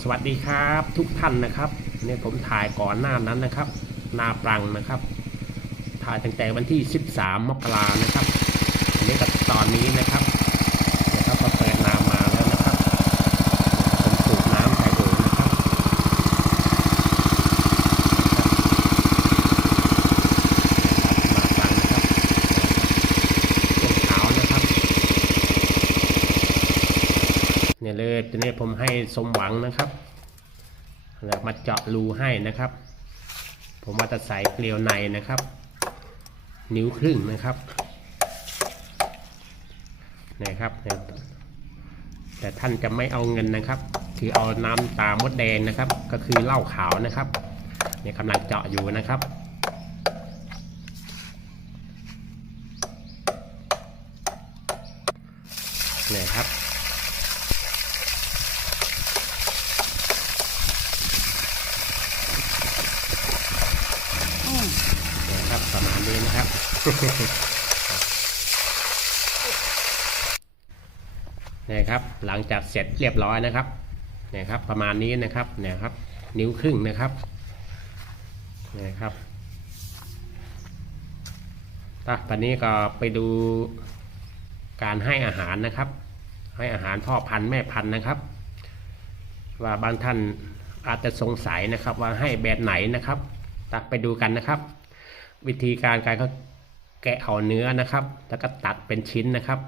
สวัสดีครับทุกท่านนะครับเนี่ยผมถ่ายก่อนหน้านั้นนะครับ นาปรังนะครับ ถ่ายตั้งแต่วันที่ 13 มกรานะครับอันนี้กับตอนนี้นะครับเนี่ยครับก็เปิดน้ำมาแล้วนะครับผมสูบน้ำใส่โอ่งนะครับนาปรังนะครับช่วงเช้านะครับ เนี้ผมให้สมหวังนะครับแล้วมาเจาะรูให้นะครับ ผมว่าจะใส่เกลียวในนะครับ นิ้วครึ่งนะครับนี่ครับแต่ท่านจะไม่เอาเงินนะครับ คือเอาน้ำตามดแดงนะครับ ก็คือเหล้าขาวนะครับเนี่ยกำลังเจาะอยู่นะครับนี่ยครับ นะครับประมนี้นะครับ นี่ครับ หลังจากเสร็จเรียบร้อยนะครับนี่ครับ ประมาณนี้นะครับนี่ครับ นิ้วครึ่งนะครับนี่ครับต่อตอนนี้ก็ไปดูการให้อาหารนะครับ ให้อาหารพ่อพันธุ์แม่พันธุ์นะครับ ว่าบางท่านอาจจะสงสัยนะครับว่าให้แบบไหนนะครับตักไปดูกันนะครับ วิธีการการเขาแกะเอาเนื้อนะครับ แล้วก็ตัดเป็นชิ้นนะครับ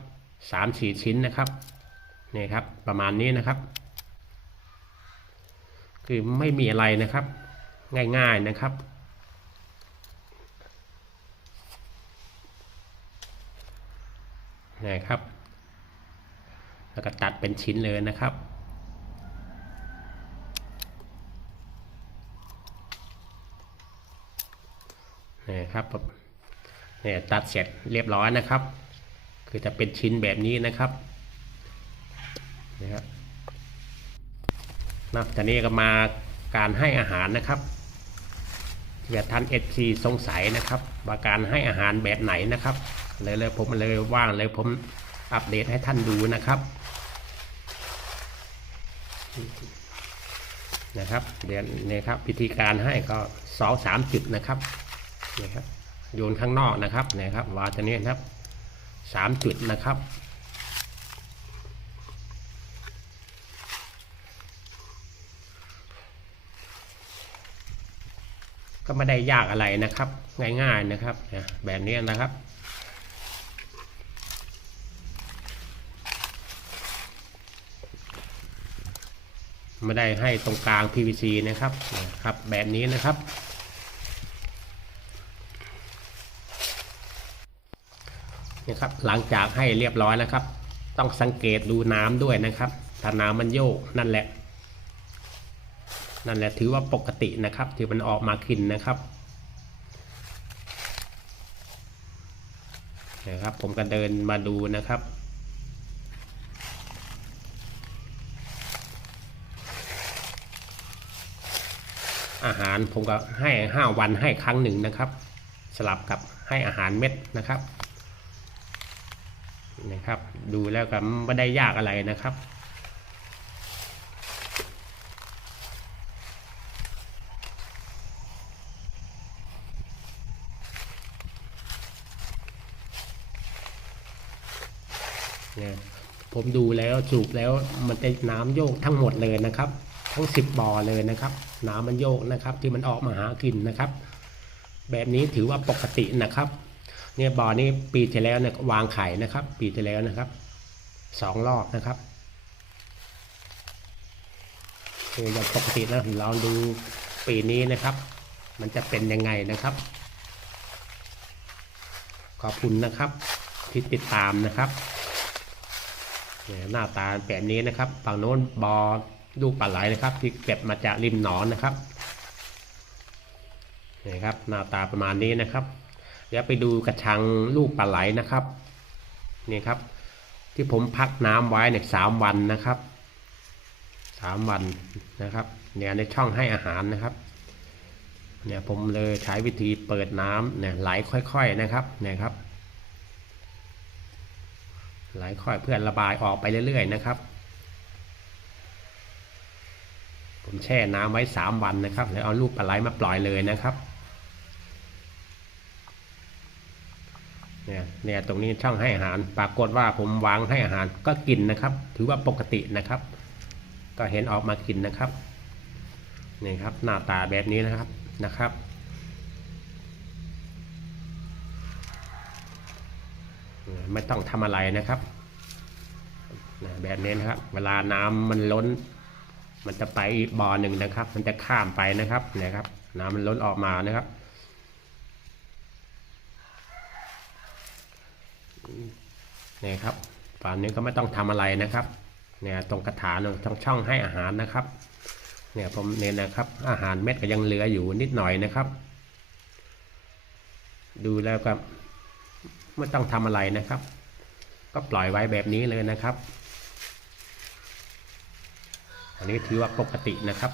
สามสี่ชิ้นนะครับนี่ครับ ประมาณนี้นะครับ คือไม่มีอะไรนะครับ ง่ายๆนะครับนี่ครับ แล้วก็ตัดเป็นชิ้นเลยนะครับ นี่ครับ เนี่ยตัดเสร็จเรียบร้อยนะครับ คือจะเป็นชิ้นแบบนี้นะครับนะครับนะจากนี้ก็มาการให้อาหารนะครับอย่าท่านเอซีสงสัยนะครับ ว่าการให้อาหารแบบไหนนะครับเลยเลยผมเลยว่างเลยผมอัปเดตให้ท่านดูนะครับนะครับเดี๋ยวนี่ครับวิธีการให้ก็สองสามจุดนะครับนี่ครับ โยนข้างนอกนะครับนะครับวางตัวนี้นะครับสามจุดนะครับก็ไม่ได้ยากอะไรนะครับ ง่ายๆนะครับแบบนี้นะครับ ไม่ได้ให้ตรงกลาง PVC นะครับนะครับแบบนี้นะครับ นี่ครับ หลังจากให้เรียบร้อยแล้วครับ ต้องสังเกตดูน้ำด้วยนะครับ ถ้าน้ำมันโยกนั่นแหละ นั่นแหละถือว่าปกตินะครับที่มันออกมาขึ้นนะครับนะครับ ผมก็เดินมาดูนะครับอาหารผมก็ให้ห้าวันให้ครั้งหนึ่งนะครับ สลับกับให้อาหารเม็ดนะครับ นะครับ ดูแล้วก็ไม่ได้ยากอะไรนะครับเนี่ยผมดูแล้วสูบแล้วมันจะน้ำโยกทั้งหมดเลยนะครับ ทั้งสิบบ่อเลยนะครับ น้ำมันโยกนะครับ ที่มันออกมาหากินนะครับ แบบนี้ถือว่าปกตินะครับ เนี่ยบ่อนี้ปีที่แล้วเนี่ยวางไข่นะครับ ปีที่แล้วนะครับสองรอบนะครับคืออย่างปกตินะเราดูปีนี้นะครับ มันจะเป็นยังไงนะครับ ขอบคุณนะครับที่ติดตามนะครับเนี่ยหน้าตาแบบนี้นะครับฝั่งโน้นบอลูกปลาไหลนะครับ ที่เก็บมาจากริมหนอนนะครับนี่ครับหน้าตาประมาณนี้นะครับ ดี๋ยวไปดูกระชังลูกปลาไหลนะครับนี่ครับ ที่ผมพักน้ำไว้เนี่ยสามวันนะครับสามวันนะครับเนี่ยในช่องให้อาหารนะครับเนี่ยผมเลยใช้วิธีเปิดน้ำเนี่ยไหลค่อยๆนะครับเนี่ยครับ ไหลค่อยเพื่อระบายออกไปเรื่อยๆนะครับ ผมแช่น้ำไว้สามวันนะครับ แล้วเอาลูกปลาไหลมาปล่อยเลยนะครับ เนี่ยตรงนี้ช่องให้อาหาร ปรากฏว่าผมวางให้อาหารก็กินนะครับ ถือว่าปกตินะครับ ก็เห็นออกมากินนะครับนี่ครับหน้าตาแบบนี้นะครับนะครับ ไม่ต้องทำอะไรนะครับแบบนี้นะครับ เวลาน้ำมันล้น มันจะไปอีกบ่อหนึ่งนะครับ มันจะข้ามไปนะครับนี่ครับ น้ำมันล้นออกมานะครับ นี่ครับฝั่งนี้ก็ไม่ต้องทำอะไรนะครับเนี่ยตรงกระถางตรงช่องให้อาหารนะครับเนี่ยผมเนี่ยนะครับ อาหารเม็ดก็ยังเหลืออยู่นิดหน่อยนะครับ ดูแล้วก็ไม่ต้องทำอะไรนะครับ ก็ปล่อยไว้แบบนี้เลยนะครับ อันนี้ถือว่าปกตินะครับ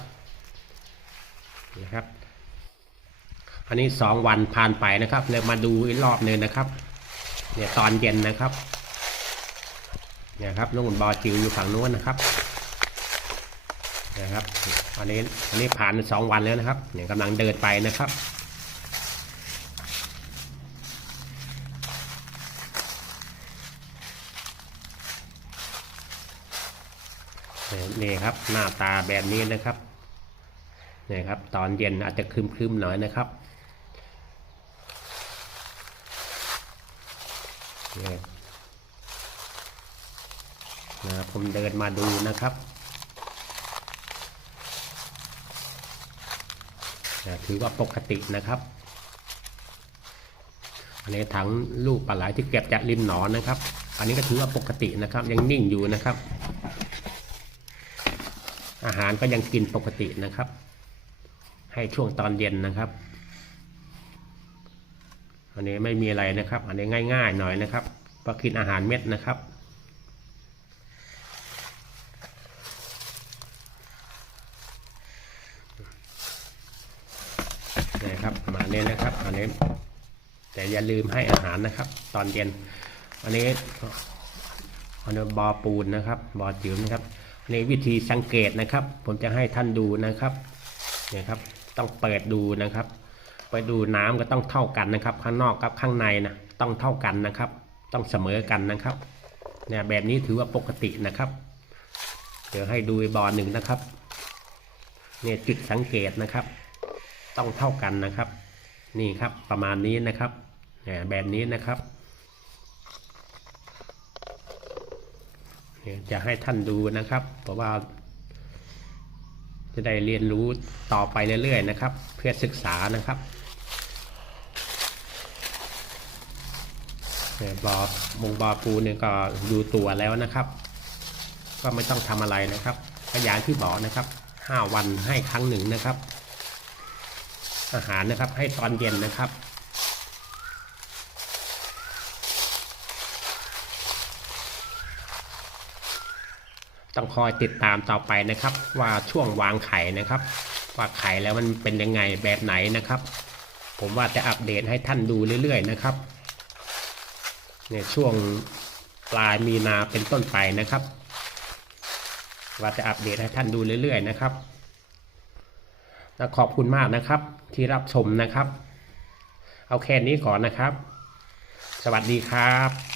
นะครับ อันนี้สองวันผ่านไปนะครับเลยมาดูอีกรอบหนึ่งนะครับ เนี่ยตอนเย็นนะครับเนี่ยครับลุงบอจิวอยู่ฝั่งนู้นนะครับนะครับอันนี้อันนี้ผ่านสองวันแล้วนะครับเนี่ยกำลังเดินไปนะครับนี่ครับหน้าตาแบบนี้นะครับนี่ครับ ตอนเย็นอาจจะครึมๆหน่อยนะครับนี่ นะผมเดินมาดูนะครับนะถือว่าปกตินะครับ อันนี้ถังลูกปลาไหลที่เก็บจากริมหนอนนะครับ อันนี้ก็ถือว่าปกตินะครับ ยังนิ่งอยู่นะครับ อาหารก็ยังกินปกตินะครับ ให้ช่วงตอนเย็นนะครับ อันนี้ไม่มีอะไรนะครับ อันนี้ง่าย ๆ หน่อยนะครับก็กินอาหารเม็ดนะครับ ครับมาณนี้นะครับอันนี้แต่อย่าลืมให้อาหารนะครับ ตอนเย็น อันนี้อันนี้บอปูนนะครับบอจิ๋วนะครับอันนี้วิธีสังเกตนะครับ ผมจะให้ท่านดูนะครับเนี่ยครับ ต้องเปิดดูนะครับ ไปดูน้ำก็ต้องเท่ากันนะครับ ข้างนอกกับข้างในนะต้องเท่ากันนะครับ ต้องเสมอกันนะครับเนี่ยแบบนี้ถือว่าปกตินะครับ เดี๋ยวให้ดูบอหนึ่งนะครับเนี่ยจุดสังเกตนะครับ ต้องเท่ากันนะครับ นี่ครับประมาณนี้นะครับแบบนี้นะครับ จะให้ท่านดูนะครับ เพราะว่า จะได้เรียนรู้ต่อไปเรื่อยๆนะครับ เพื่อศึกษานะครับเนี่ยบอมงบอปูเนี่ยก็ดูตัวแล้วนะครับ ก็ไม่ต้องทำอะไรนะครับก็อย่างที่บอกนะครับห้าวันให้ครั้งหนึ่งนะครับ อาหารนะครับ ให้ตอนเย็นนะครับ ต้องคอยติดตามต่อไปนะครับ ว่าช่วงวางไข่นะครับว่าไข่แล้วมันเป็นยังไงแบบไหนนะครับ ผมว่าจะอัปเดตให้ท่านดูเรื่อยๆนะครับเนี่ยช่วงปลายมีนาเป็นต้นไปนะครับ ว่าจะอัปเดตให้ท่านดูเรื่อยๆนะครับ และขอบคุณมากนะครับ ที่รับชมนะครับ เอาแค่นี้ก่อนนะครับ สวัสดีครับ